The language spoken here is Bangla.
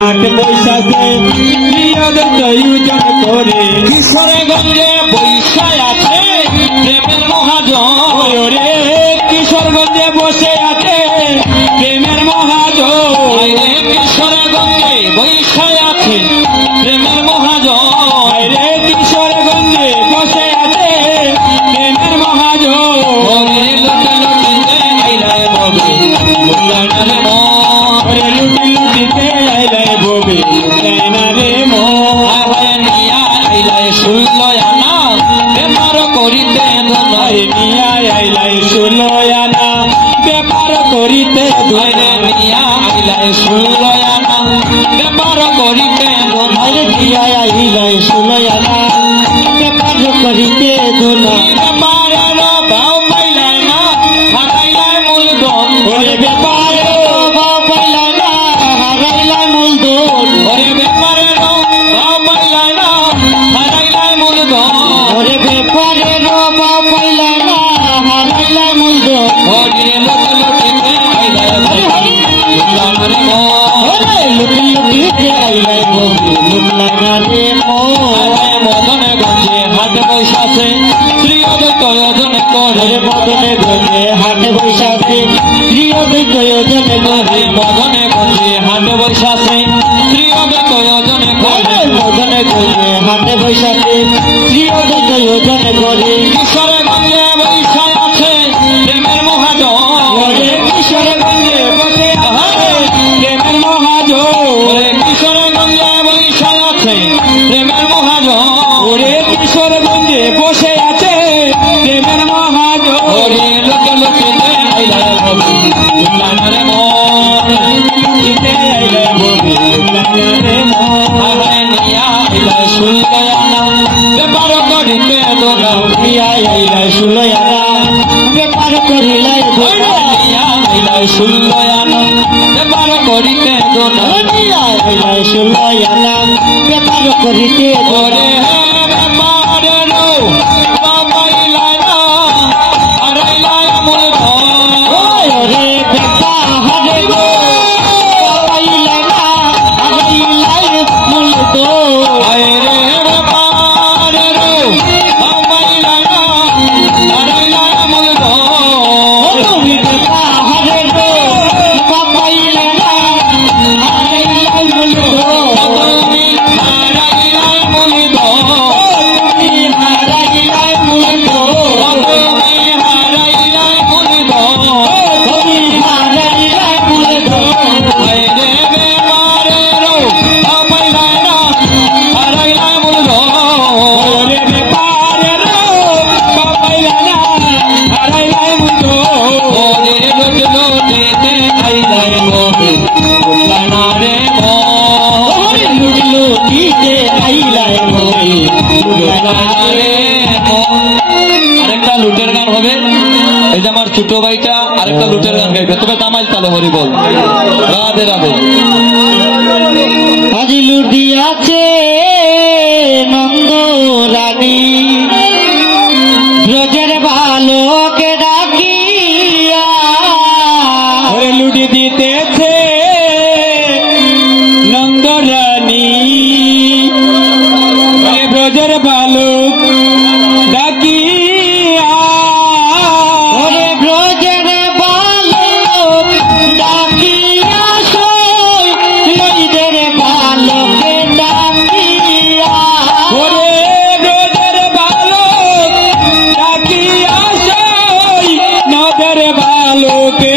বৈশাখে প্রিয়জন করে কিশোরগঞ্জে বৈশাখ আছে প্রেমের মহাজন রে কিশোরগঞ্জে বসে আছে প্রেমের মহাজন কিশোরগঞ্জে বৈশাখ আছে প্রেমের মহাজন রে কিশোরগঞ্জে বসে আছে প্রেমের মহাজন লুটি লুটিতে আইলে ববে রে মো নিয়া আইলাই সুলয়ানা ব্যাপার করিতে ধনাই নিয়া আইলাই সুলয়ানা ব্যাপার করিতে ধরে নিয়া আইলাই সুলয়ানা ব্যাপার করিতে ধনাই নিয়া আইলাই সুলয়ানা ব্যাপার করিতে ধনাই ব্যাপারের ভাও পাইলাই না হারাইলাই মূলধন ওরে ব্যাপারের ভাও পাইলাই না হারাইলাই মূলধন ওরে ব্যাপারের ভাও পাইলাই না হারাইলাই মূলধন ওরে ব্যাপারের ভাও পাইলাই না হারাইলাই মূলধন ওরে লুটি লুটিতে আইলাই লুটি লুটিতে আইলাই লুটলানা রে মদনে গঞ্জে হাট বৈশাখে প্রিয়জন করে মদনে গঞ্জে হাট বৈশাখে প্রিয়জন করে মদনে গঞ্জে হাট বৈশাখে প্রিয়জন করে মদনে গঞ্জে হাট বৈশাখে প্রিয়জন করে কিশোরগঞ্জে বৈশাখ আছে প্রেমের মহাজন কিশোরগঞ্জে বসে আছে প্রেমের মহাজন কিশোরগঞ্জে বৈশাখ আছে প্রেমের মহাজন ওরে কিশোরগঞ্জে বসে আছে প্রেমের মহাজন ওরে লোকে লোকেতে আইলা ববি রে মনে আইলা ববি রে মনে নিয়া আইলা সুলয়ানা ব্যাপার করিতে দোনাও নিয়া আইলা সুলয়ানা ব্যাপার করিলাই নিয়া আইলা সুলয়ানা ব্যাপার করিতে দোনাও নিয়া আইলা সুলয়ানা ব্যাপার করিতে দোরে আরেকটা লুটের গান হবে এই যে আমার ছোট ভাইটা আরেকটা লুটের গান গাইবে তবে তামাইল তালে হরি বল রাধে রাধে আজি লুটি আছে নন্দ রানী ব্রজের ভালোকে ডাকিয়া লুটি দিতেছে নন্দ রানী ব্রজের বালক ডাকিয়া ওরে ব্রজের বালক ডাকিয়া নদীদের বালকে ডাকিয়া ওরে ব্রজের বালক ডাকিয়া নদের বালকে